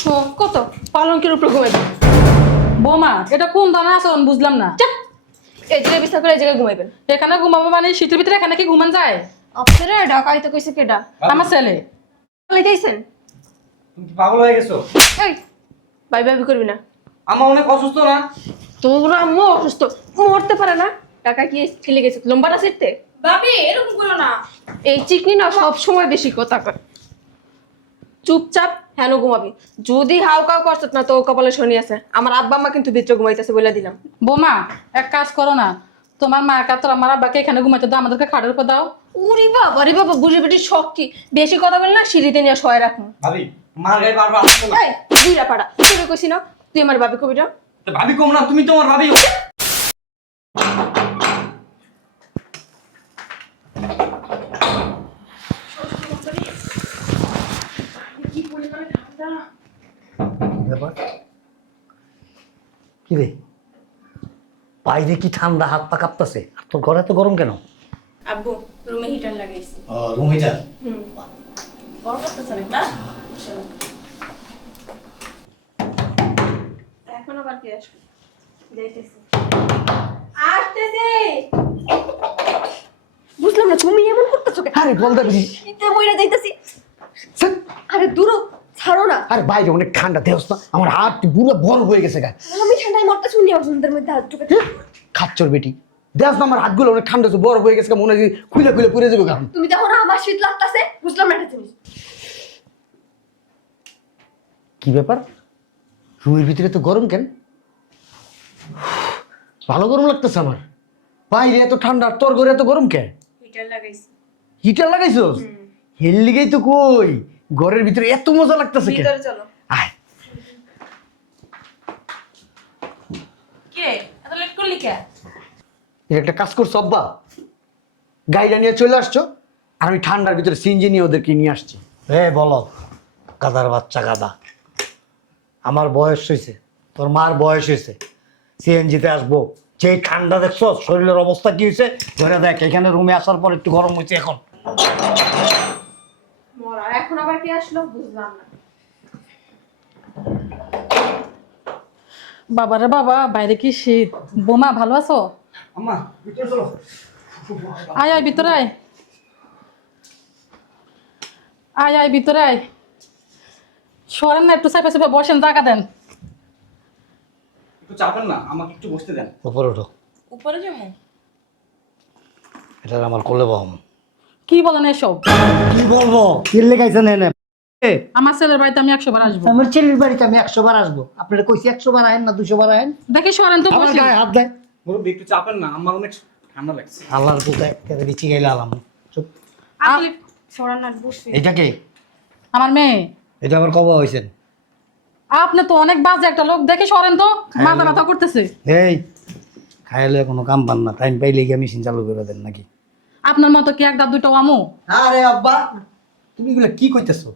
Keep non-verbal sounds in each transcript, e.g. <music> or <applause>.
শোক কত? পালঙ্কের উপরে ঘুমাইবেন বৌমা এটা কোন ধরনের আচরণ বুঝলাম না। এই জায়গায় বিস্তার করে এই জায়গায় ঘুমাইবেন। এখানে ঘুমাবো মানে শীতের ভিতরে এখানে কি ঘুমান যায়? আপনারা কইছে কেডা? আমার ছেলে। লাইতেছেন তুমি কি পাগল হয়ে গেছো? এই বাই বাই করবি না। আমা অনেক অসুস্থ না? তোর আম্মু অসুস্থ মরতে পারে না। টাকা কি খেলে গেছে লম্বাটা সিটতে? এরকম করো না। এই চিকনি না সব সময় বেশি কথা কয়। চুপচাপ হেন ঘুমাবি। যদি হাউ কাউ করছ না তো কপালে শনি আছে। আমার আব্বা আম্মা কিন্তু ভিতরে ঘুমাইতেছে বলে দিলাম। বৌমা এক কাজ করো না। তোমার মা কাতর তোর আমার আব্বাকে এখানে ঘুমাইতে দাও আমাদেরকে খাটের উপর দাও। উরি বাবা রে বাবা বুঝি বেটি শখ কি? বেশি কথা বল না সিঁড়িতে নিয়ে শয় রাখুন ভাবি মার গায়ে বারবার আসছো এই বুইরা পাড়া। তুই কইছি না তুই আমার ভাবি কবিটা তো ভাবি কম না তুমি তোমার ভাবি ব্যাপার? কি রে? বাইরে কি ঠান্ডা হাত পা কাঁপতাছে? আর তোর ঘরে তো গরম কেন? আব্বু রুমে হিটার লাগাইছি। রুম হিটার গরম করতেছে না? এখন আবার কি আসবে? যাইতেছি। আসতেছি! বুঝলাম না তুমি এমন করতেছো আরে বল দেখি। শীতে মইরা যাইতেছি। আরে দূর হ, ছাড়ো না। আরে বাইরে অনেক ঠান্ডা দেহস না আমার হাত পুরো বরফ হয়ে গেছে গায়ে আমি ঠান্ডায় মরতে শুনি আপনাদের মধ্যে হাত ঢুকে খাচ্চর বেটি। দেহস না আমার হাতগুলো অনেক ঠান্ডা বরফ হয়ে গেছে মনে হয় খুলে খুলে পুড়ে যাবে গান তুমি দেখো না আমার শীত লাগতাছে বুঝলাম না একটা জিনিস। কি ব্যাপার? রুমের ভিতরে তো গরম কেন? ভালো গরম লাগতেছে আমার। বাইরে এত ঠান্ডা তোর ঘরে এত গরম কেন হিটার লাগাইছি। হিটার লাগাইছস? হেল লিগেই তো কই। ঘরের ভিতরে এত মজা লাগতেছে কেন? চলো। আয়। এত লেট করলি একটা কাজ করছ আব্বা। গাড়িটা নিয়ে চলে আসছো আর আমি ঠান্ডার ভিতরে সিনজি নিয়ে ওদেরকে নিয়ে আসছি। বলো গাদার বাচ্চা গাদা। আমার বয়স হয়েছে তোর মার বয়স হয়েছে সিএনজিতে আসব। যে ঠান্ডা দেখছ শরীরের অবস্থা কি হয়েছে ধরে দেখ এখানে রুমে আসার পর একটু গরম হয়েছে এখন। এখন কি আসলো বুঝলাম না। বাবারে বাবা বাইরে কি শীত? বোমা ভালো আছো? আম্মা ভিতরে চলো। আয় আয় ভিতরে আয়। আয় আয় ভিতরে আয়। সরেন না একটু চাপে চাপে বসেন জায়গা দেন। একটু চাপেন না আমাকে একটু বসতে দেন। উপরে ওঠো। উপরে যাব? এটা আমার কোলে বহম কি বলেন এসব? কি বলব? চিল্লে গাইছে নে নে। এ, আমার ছেলের বাড়িতে আমি একশো বার আসব। আমার ছেলের বাড়িতে আমি একশো বার আসব। আপনারা কইছি একশো বার আয়েন না দুশো বার আয়েন দেখি সরেন তো আমার গায়ে হাত দেয় মুরব্বী একটু চাপেন না আমার অনেক ঠান্ডা লাগছে। আল্লাহর পুতায় কেটে দিচ্ছি গাইলে আলাম। চুপ। সরান এটা কে? আমার মেয়ে। এটা আবার কবে হয়েছেন আপনি তো অনেক বাজে একটা লোক দেখে সরেন তো। মাথা ব্যথা করতেছে। এই খাইলে কোনো কাম পান না টাইম পাইলে গিয়ে মেশিন চালু করে দেন নাকি? আপনার মতো কি একটা দুটো আমু আরে আব্বা তুমি এগুলো কি কইতেছো?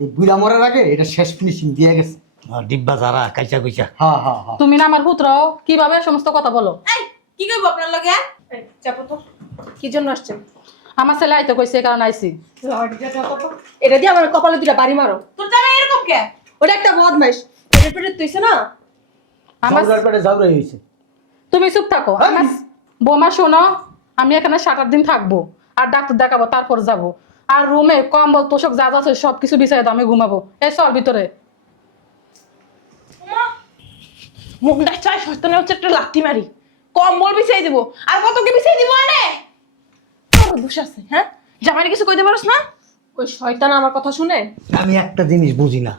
এই বুড়া মরার আগে এটা শেষ ফিনিশিং দিয়ে গেছে। ডিব্বা যারা কাইচা কইচা। হ্যাঁ হ্যাঁ হ্যাঁ। তুমি না আমার পুত্র কীভাবে সমস্ত কথা বলো? এই কি করব আপনার লগে? এই, চাপো তো। কি জন্য আসছেন? আমার ছেলে আইতে কইছে এই কারণে আইছি। এটা দিয়ে আমার কপালে দুটা বাড়ি মারো। তোর জামাই এরকম কে? ওটা একটা বদমাইশ। পেটে পেটে তুইছে না? আমার জাউরার পেটে জাউরাই হয়েছে তুমি চুপ থাকো। আমার বোমা শোনো আমি এখানে সাত আট দিন থাকব। আর ডাক্তার দেখাবো তারপর যাব। আর রুমে কম্বল তোষক যা যা আছে সব কিছু বিছাই দাও আমি ঘুমাবো। এই সর ভিতরে। মুখটা চাই সস্তানে হচ্ছে একটা লাথি মারি। কম্বল বিছাই দিব। আর কত কি বিছাই দিব আনে তোর দোষ আছে হ্যাঁ? জামাইরে কিছু কইতে পারছ না? ওই শয়তান আমার কথা শুনে? আমি একটা জিনিস বুঝি না।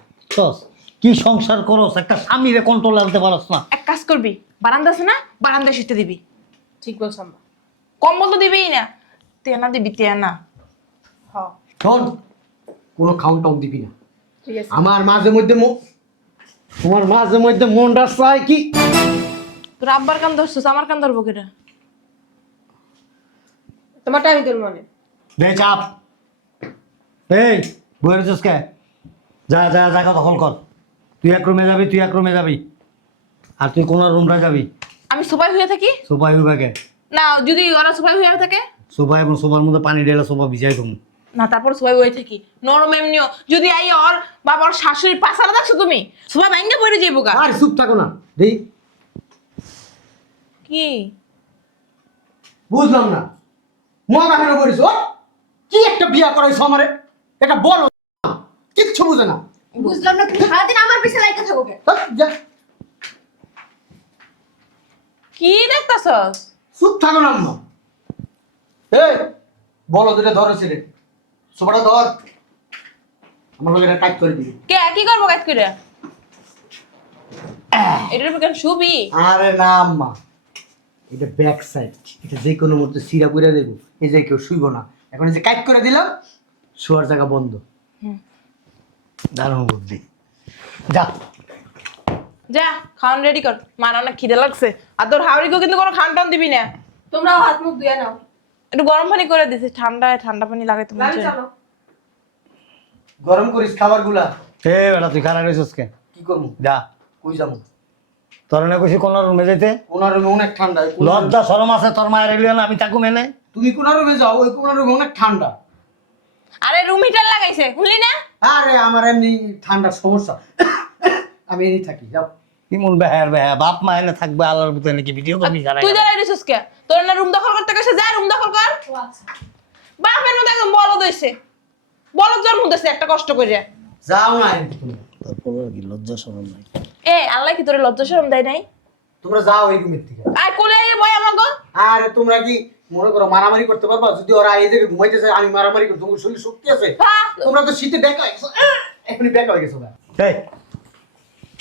কি সংসার করস? একটা স্বামীরে কন্ট্রোল আনতে পারস না। এক কাজ করবি বারান্দা আছে না? বারান্দায় শুতে দিবি। ঠিক বলছো আম্মা। কম্বল তো দিবিই না। তেনা দিবি তেনা। শোন কোনো খাউন টাউন দিবি না। ঠিক আছে। আমার মাঝে মধ্যে তোমার মাঝে মধ্যে মনটা চায় কি? তোর আব্বার কান ধরছিস আমার কান ধরবো কেটা তোমারটা আমি মানে। দে চাপ। এই বইয়ের কে? যা যা জায়গা দখল কর। তুই এক রুমে যাবি তুই এক রুমে যাবি। আর তুই কোন রুমটা যাবি? আমি সবাই হয়ে থাকি? সোফা বিভাগে না যদি ওরা সবাই হয়ে থাকে? সোফা এবং সোফার মধ্যে পানি ঢেলে সোফা ভিজাই তুমি না তারপর সবাই ওই থাকি নরম এমনিও। যদি আই ওর বাবার শাশুড়ির পাশারা দেখছ তুমি সবাই ভাঙ্গে পড়ে যাইবো গা। আর চুপ থাকো না দেই। কি? বুঝলাম না। মগা কেন করিস কি একটা বিয়া করাইছো আমারে? এটা বলো। কিচ্ছু বুঝে না। বুঝলাম না তুমি সারাদিন আমার পিছনে লাইকা থাকো কেন? হাট, যা। কি দেখতাছস? চুপ থাকো না আম্মা এই বলো দুটা ধরেছে রে। সোফাটা ধর। আমার টাইট করে দিবি। কে কি করব কাজ করে? এটার শুবি আরে না আম্মা। এটা ব্যাক সাইড এটা যে কোনো মুহূর্তে সিরা পুরে দেবো। এই যে কেউ শুইব না। এখন এই যে কাট করে দিলাম শোয়ার জায়গা বন্ধ। দারুণ বুদ্ধি। যা। যা খাওয়ান রেডি কর। মার অনেক খিদে লাগছে। আর তোর হাওড়িকেও কিন্তু কোনো খান টান দিবি না। তোমরাও হাত মুখ ধুয়ে নাও। একটু গরম পানি করে দিছি ঠান্ডায় ঠান্ডা পানি লাগে তুমি ভাবি গরম করিস খাবারগুলা। এ বেটা তুই খারাপ রয়েছিস কে কি করব যা। কই যাব তোর না কইছি কোন রুমে যেতে ওনার রুমে অনেক ঠান্ডা লজ্জা শরম আছে তোর মায়ের এলিও না আমি তাকু মেনে তুমি কোন রুমে যাও ওই কোন রুমে অনেক ঠান্ডা। আরে রুম হিটার লাগাইছে শুনলি না। আরে আমার এমনি ঠান্ডার সমস্যা। <coughs> আমি এনে থাকি যাও। কি মন বেহার বেহা বাপ মা এনে থাকবে আল্লাহর নাকি ভিডিও খারাপ তুই দাঁড়াই রইছিস কে? তোর না রুম দখল করতে গেছে যা রুম দখল কর। বাপের মতো একদম বলদ হইছে। বলদ জন্ম দিছে একটা কষ্ট করে। যাও না তারপর কি লজ্জা শরম নাই। এ আল্লাহ কি তোর লজ্জা শরম দেয় নাই? তোমরা যাও এই রুমের থেকে আয় কোলে আইয়ে বয় আমাগো। আরে তোমরা কি মনে করো মারামারি করতে পারবা? যদি ওরা এই জায়গায় ঘুমাইতেছে আমি মারামারি করি তোমার শরীর শক্তি আছে? হ্যাঁ। তোমরা তো শীতে বেকা! এখনই বেকা হয়ে গেছো এই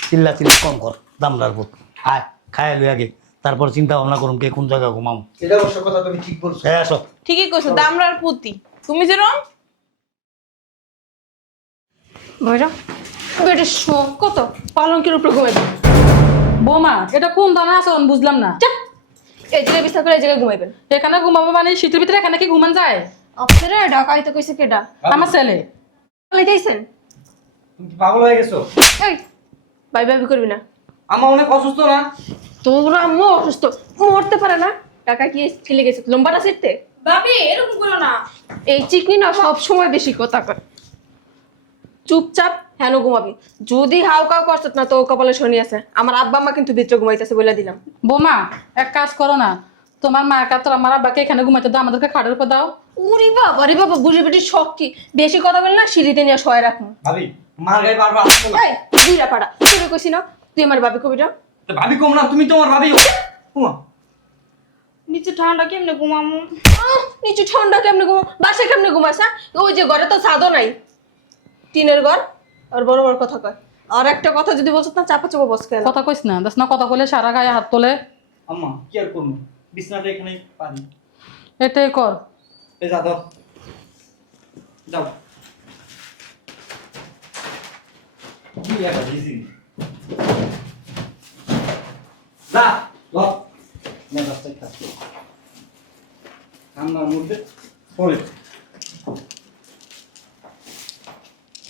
চিল্লা চিল্লা কম কর দামদার পুত আয় খায় লই আগে তারপর চিন্তা ভাবনা করুন কে কোন জায়গা ঘুমাম। এটা অবশ্য কথা তুমি ঠিক বলছো। হ্যাঁ আসো। ঠিকই কইছো দামরার পুতি। তুমি যেরকম ভৈরব বেটা শখ কত? পালঙ্কের উপরে ঘুমাইবে বৌমা এটা কোন ধরনের আচরণ বুঝলাম না। চাপ এই জায়গায় বিস্তার করে এই জায়গায় ঘুমাইবেন। এখানে ঘুমাবো মানে শীতের ভিতরে এখানে কি ঘুমান যায়? আপনারা ডাকাইতে কইছে কেডা? আমার ছেলে। লাইতেছেন তুমি কি পাগল হয়ে গেছো? এই বাই বাই করবি না। আমা অনেক অসুস্থ না? তোর আম্মু অসুস্থ। মরতে পারে না। টাকা কি খেলে গেছে? লম্বাটা সিটতে ভাবি এরকম করো না। এই চিকনি না সব সময় বেশি কথা কয়। চুপচাপ হেন ঘুমাবি। যদি হাউ কাউ করছত না তো কপালে শনি আছে। আমার আব্বা আম্মা কিন্তু ভিতরে ঘুমাইতেছে বলে দিলাম। বোমা এক কাজ করো না। তোমার মা আর তোর আমার আব্বাকে এখানে ঘুমাইতে দাও আমাদেরকে খাটের উপর দাও। উরি বাবা রে বাবা বুঝি বেটি শখ কি? বেশি কথা বলে না সিঁড়িতে নিয়ে শোয় রাখুন ভাবি মার গায়ে বারবার আসছো না এই পাড়া তুই কইছি না? তুই আমার বাবি কবি না তো ভাবি কম না তুমি তোমার ভাবি উমা, নিচে ঠান্ডা কেমনে ঘুমামু? নিচু ঠান্ডা কেমনে ঘুমো বাসে কেমনে ঘুমাস হ্যাঁ? ওই যে ঘরে তো ছাদও নাই। টিনের ঘর আর বড় বড় কথা কয়। আর একটা কথা যদি বলছত না চাপা চাপা বস কেন? কথা কইস না দেখ না কথা কইলে সারা গায়ে হাত তোলে। আম্মা কি আর করব? বিছনাটা এখানে পারি এটাই কর। এই যা দাও যাও কি একটা দিছি যা ল না রাস্তায় খা ঠান্ডার মধ্যে পড়ে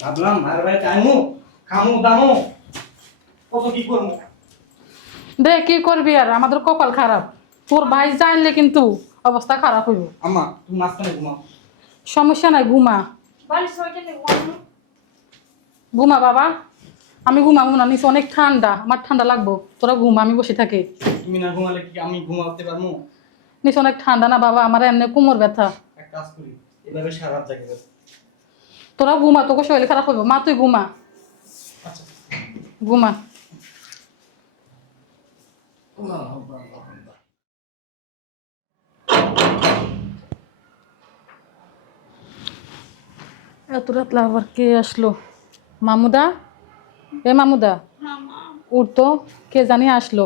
ভাবলাম মার বাড়িতে আইমু খামু দামু কত কি করব দে কি করবি আর? আমাদের কপাল খারাপ। তোর ভাই জানলে কিন্তু অবস্থা খারাপ হইব। আম্মা তুমি মাঝখানে ঘুমাও। সমস্যা নাই ঘুমা। ঘুমা বাবা। আমি ঘুমাবো না নিচে অনেক ঠান্ডা আমার ঠান্ডা লাগবো। তোরা ঘুম আমি বসে থাকি। তুমি না ঘুমালে কি আমি ঘুমাতে পারব? নিচে অনেক ঠান্ডা না বাবা আমার এমনি কোমর ব্যথা। এক কাজ করি এভাবে সারা রাত জাগে তোরা ঘুমা তোকে শরীর খারাপ হইব। মা তুই ঘুমা। আচ্ছা। ঘুমা। এত রাত আবার কে আসলো? মামুদা? এ মামুদা উঠতো কে জানি আসলো।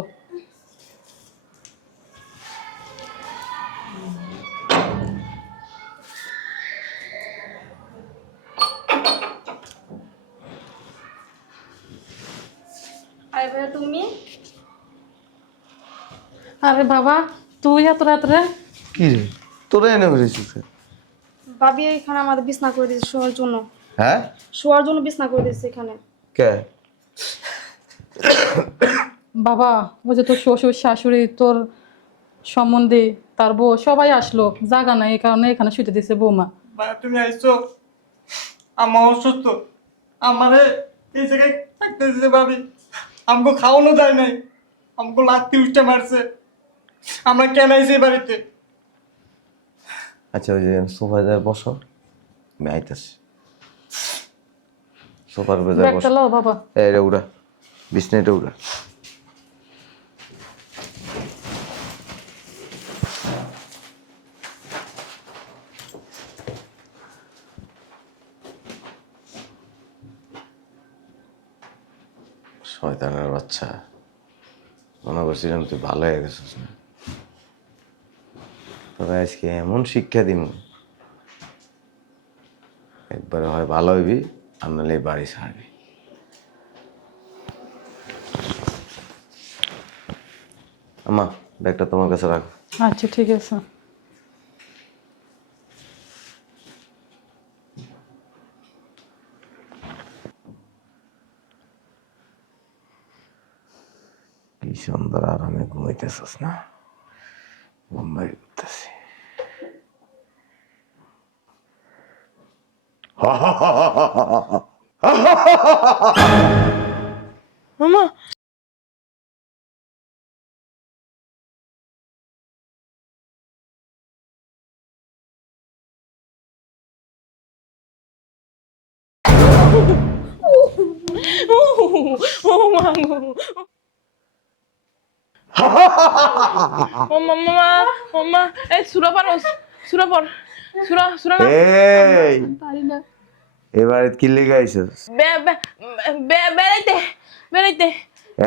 আরে তুমি? আরে বাবা তুই এত রাত্রে? কি রে? তোরা এনে বসেছিস ভাবি এখানে আমাদের বিছনা করে দিয়েছে শোয়ার জন্য। হ্যাঁ? শোয়ার জন্য বিছনা করে দিয়েছে এখানে। কে? বাবা ওই যে তোর শ্বশুর শাশুড়ি তোর সম্বন্ধে তার বউ সবাই আসলো জাগা নাই এই কারণে এখানে শুতে দিছে বৌমা। তুমি আইছো আমা অসুস্থ। আমারে এই জায়গায় থাকতে দিতে ভাবি। আমাকে খাওয়ানো যায় নাই। আমাকে লাত্তি উঠতে মারছে। আমরা কেন আইছি এই বাড়িতে? আচ্ছা ওই যে সোফায় যায় বসো আমি আইতাছি। সোফার যায় ব্যাগটা বাবা। এই রে উড়া বিছনাটা উড়া। শয়তানের বাচ্চা। মনে করছিলাম তুই ভালো হয়ে গেছিস না। তোরা আজকে এমন শিক্ষা দিন একবারে হয় ভালো হইবি। আর নাহলে এই বাড়ি ছাড়বি আমা ব্যাগটা তোমার কাছে রাখো আচ্ছা ঠিক আছে কি সুন্দর আরামে ঘুমাইতেছিস না মুম্বাই মামা এই সুরা পারো সুরা পর সুরা সুরা এই পারি না। এবারে কি লেগে আইসস বেড়াইতে বেড়াইতে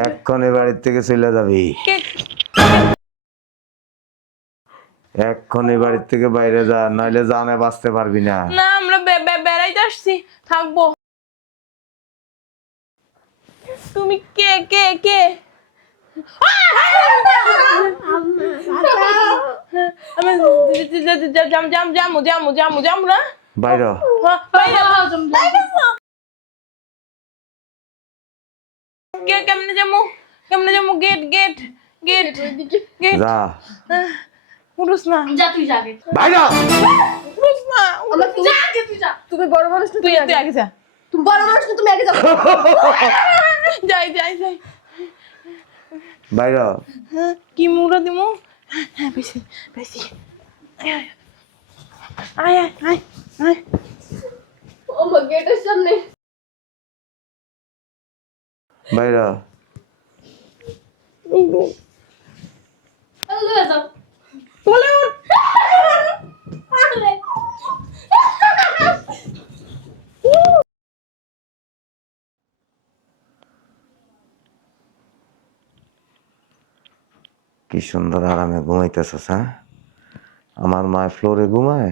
এক্ষণ এ বাড়ির থেকে চলে যাবি এক্ষণ বাড়ির থেকে বাইরে যা নাইলে জানে বাঁচতে পারবি না না আমরা বেড়াইতে আসছি থাকব তুমি কে কে কে আমি জাম জাম জামু জামু জামু জামু না বাইরে। হ্যাঁ, কেমনে যামু গেট গেট গেট গেট যা। উড়ুস না। বাইরে। উড়ুস না। আমার তুমি তুমি বড় মানুষ না তুই তুই আগে। আগে। যা তুমি বড় মানুষ তুমি আগে যাও। যাই যাই যাই। বাইরে। হ্যাঁ, কি মুড়া দিমু? হ্যাঁ বেশি বেশি। আয় আয় আয় ও মা গেটের সামনে। বাইরে উঠ। কি সুন্দর আরামে ঘুমাইতেছস হ্যাঁ? আমার মা ফ্লোরে ঘুমায়?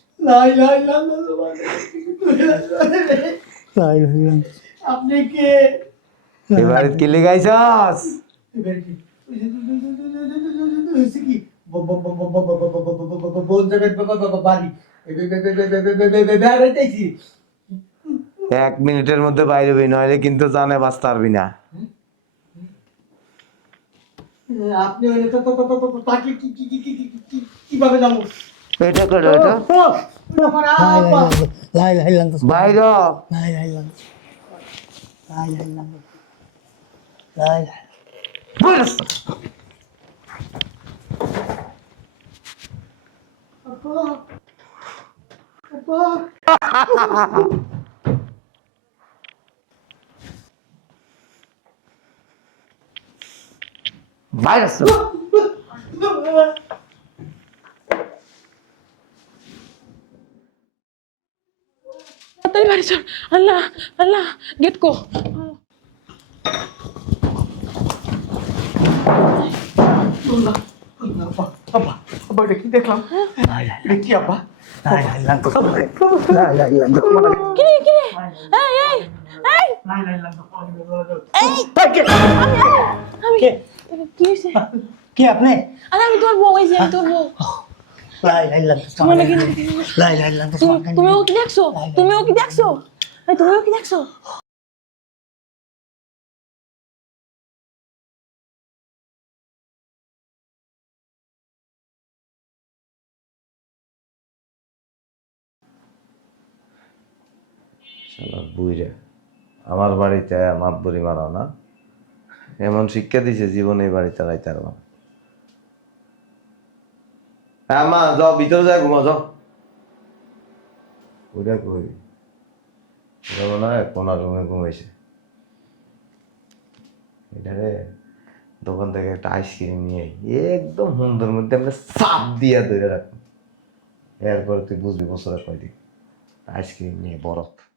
আপনি কি লাগাইছাস এবারে কি কি এক মিনিটের মধ্যে বাইরে হবি নইলে কিন্তু জানে বাঁচতে পারবি না আপনি কীভাবে জানো এটা করো, এটা। লাই লাই লাঙ্গ বাইর লাই লাই লাঙ্গ লাই লাই লাঙ্গ লাই লাই বলস আপা আপা বাইর Allah, sir. Allah, Get go. আপনি আমি তোর বউ হয়েছি তোর বউ তুমি ও কি দেখছ তুমি কি দেখছ এই কি দেখছ শালা বুইরে। আমার বাড়িতে মাতবরি মারাও না। এমন শিক্ষা দিছে জীবনে এই বাড়ি চালাইতে পারব না। হ্যাঁ মা, যাও, ভিতরে যাও ঘুমা যাও। ওইটা কই? যাব না কোনার রুমে ঘুমাইছে। এটারে দোকান থেকে একটা আইসক্রিম নিয়ে একদম সুন্দর মধ্যে আমরা চাপ দিয়া ধরে রাখব। এরপরে তুই বুঝবি বছরের কয়দিন। আইসক্রিম নিয়ে বরফ।